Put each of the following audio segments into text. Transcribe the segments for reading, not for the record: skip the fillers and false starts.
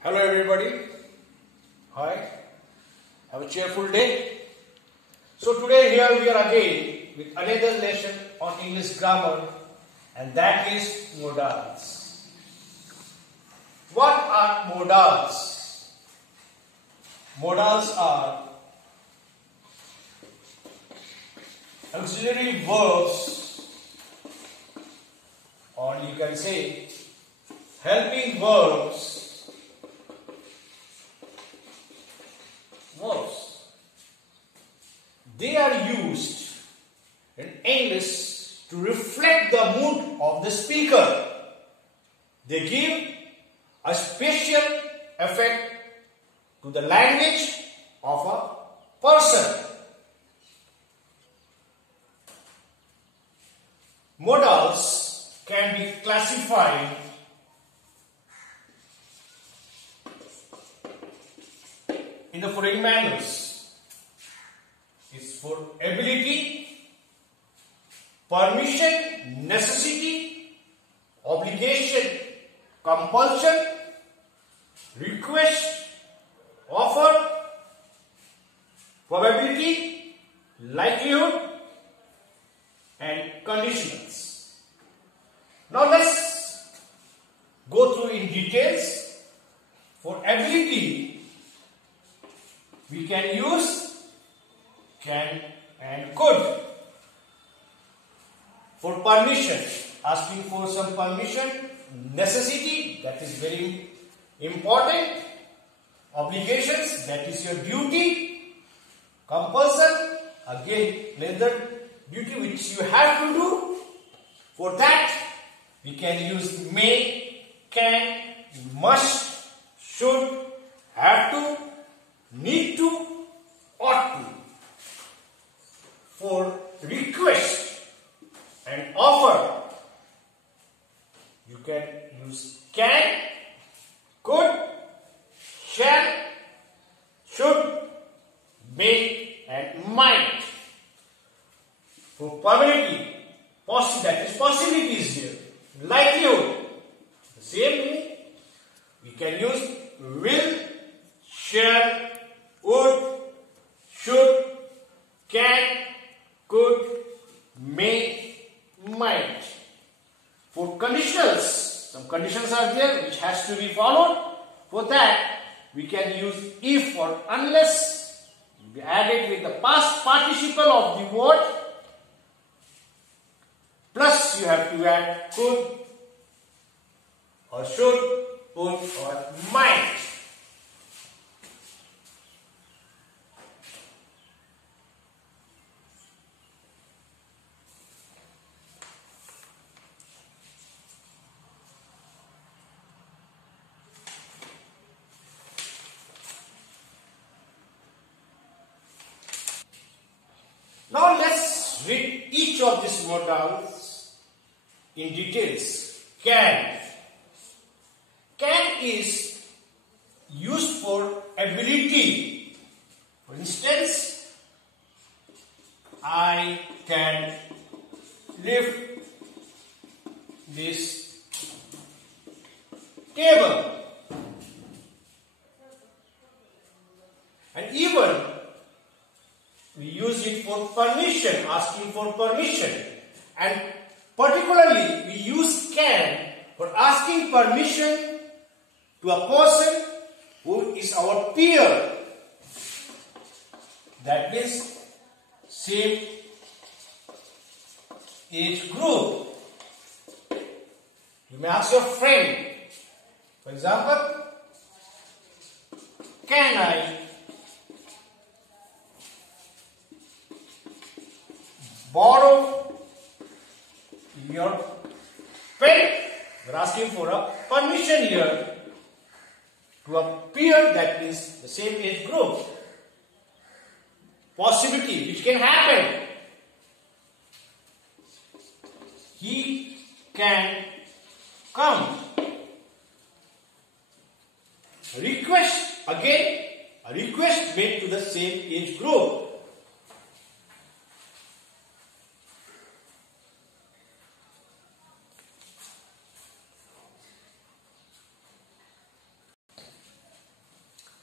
Hello everybody. Hi. Have a cheerful day. So today here we are again with another lesson on English grammar, and that is modals. What are modals? Modals are auxiliary verbs, or you can say helping verbs. They are used in English to reflect the mood of the speaker. They give a special effect to the language of a person. Modals can be classified in the following manners. Is for ability, permission, necessity, obligation, compulsion, request, offer, probability, likelihood, and conditionals. Now let's go through in details. For ability, we can use can and could. For permission, asking for some permission, necessity, that is very important, obligations, that is your duty, compulsion, again another duty which you have to do. For that we can use may, can, must, should, have to, need to, ought to. For request and offer, you can use can, could, shall, should, may, and might. For probability, that is possibilities here. Likelihood, the same way, we can use will, shall, would, should, can, could, may, might. For conditionals, some conditions are there which has to be followed. For that, we can use if or unless. We add it with the past participle of the word. Plus, you have to add could, or should, would, or might. Now let's read each of these modals in details. Can. Can is used for ability. For instance, I can lift this table. And even we use it for permission, asking for permission. And particularly, we use can for asking permission to a person who is our peer. That means same age group. You may ask your friend, for example, can I borrow your pen? We are asking for a permission here to a peer, that means the same age group. Possibility which can happen. He can come. Request, again a request made to the same age group.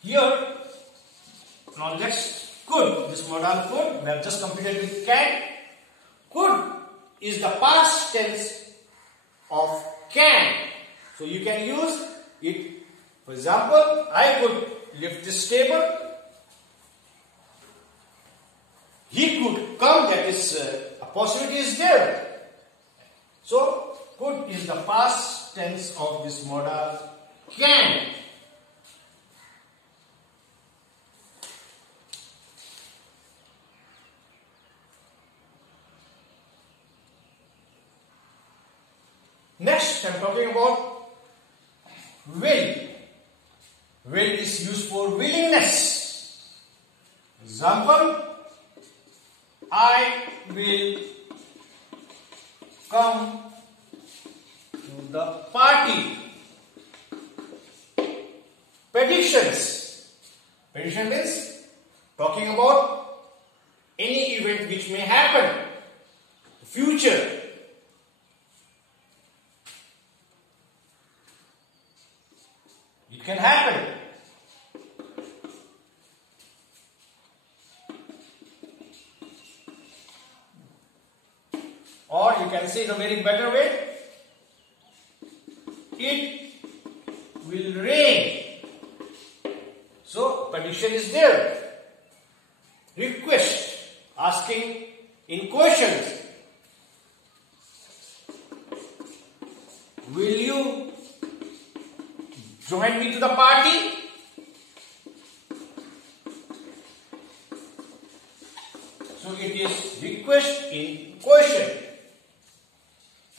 Here, now let's could. This modal could. We have just completed with can. Could is the past tense of can. So you can use it. For example, I could lift this table. He could come. That is a possibility is there. So could is the past tense of this modal can. Next, I am talking about will. Will is used for willingness. Example, I will come to the party. Predictions. Prediction means talking about any event which may happen. Future. It can happen. Or you can say in a very better way, it will rain. So prediction is there. Request, asking in questions. Will you join me to the party? So it is request in question.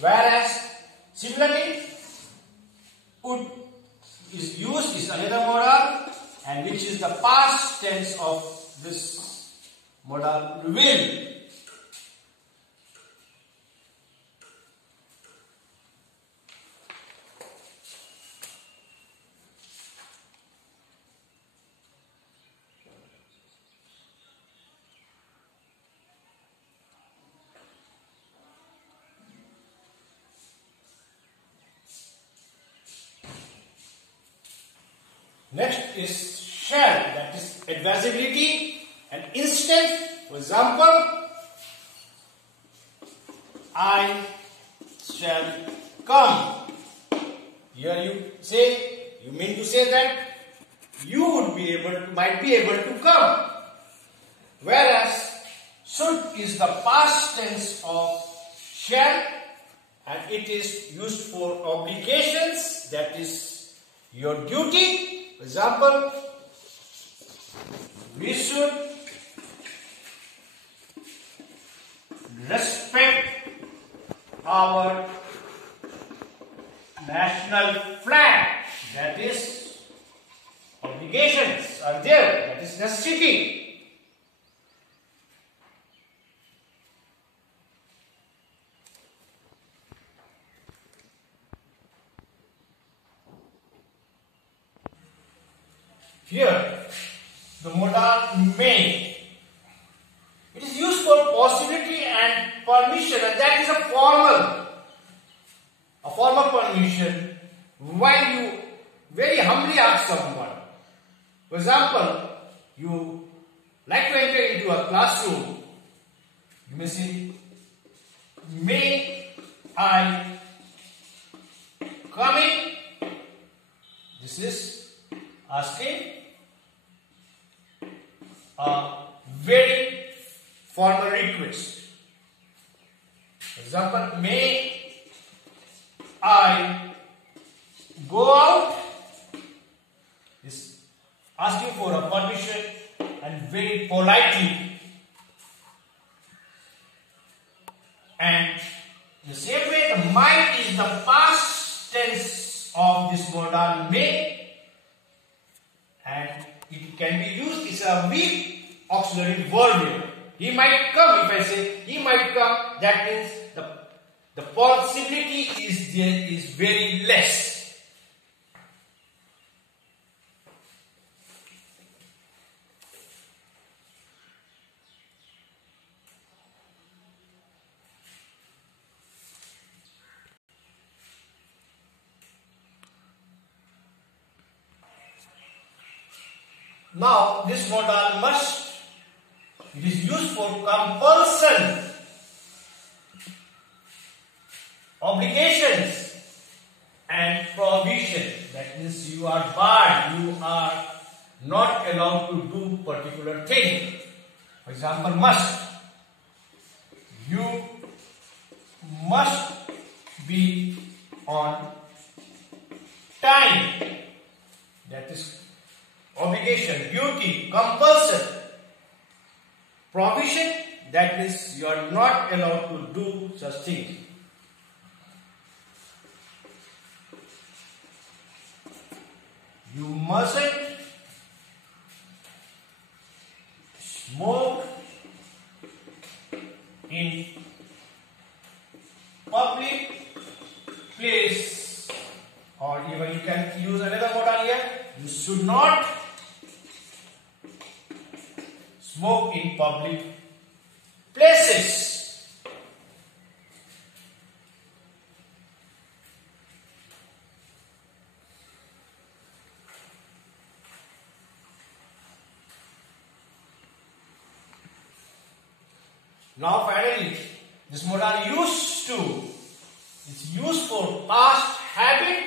Whereas similarly, would is used is another modal, and which is the past tense of this modal will. Next is shall, that is advisability and instant. For example, I shall come. Here you mean to say that you might be able to come. Whereas should is the past tense of shall, and it is used for obligations, that is your duty. For example, we should respect our national flag. That is, obligations are there. That is necessity. Here, the modal may. It is used for possibility and permission, and that is a formal permission while you very humbly ask someone. For example, you like to enter into a classroom. You may say, may I come in? This is asking a very formal request. For example, may I go out? Is asking for a permission and very politely. And in the same way, the might is the past tense of this modal may, and it can be used as a weak auxiliary verb here. He might come. If I say he might come, that means the possibility is very less. Now this modal must, it is used for compulsion, obligations and prohibition. That means you are barred, you are not allowed to do particular thing. For example, must. You must be on time. That is obligation, duty, compulsion. Prohibition, that means you are not allowed to do such things. You mustn't smoke in public place, or even you can use another modal here. You should not smoke in public places. Now finally, this modal used to is used for past habit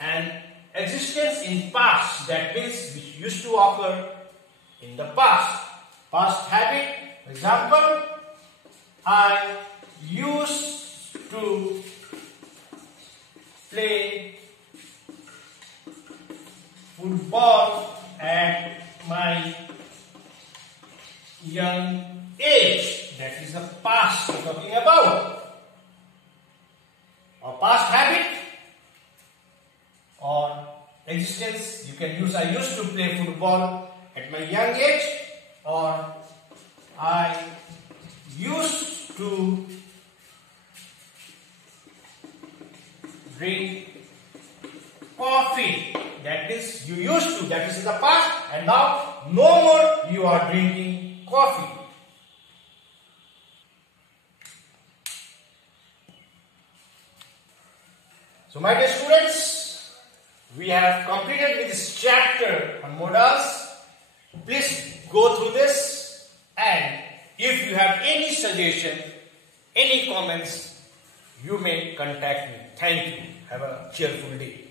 and existence in past. That means which used to occur in the past. Past habit, for example, I used to play football at my young age. That is the past we are talking about. Or past habit or existence, you can use I used to play football at my young age, or I used to drink coffee. That is, you used to, that is in the past, and now no more you are drinking coffee. So my dear students, we have completed with this chapter on modals. Please go through this, and if you have any suggestion, any comments, you may contact me. Thank you. Have a cheerful day.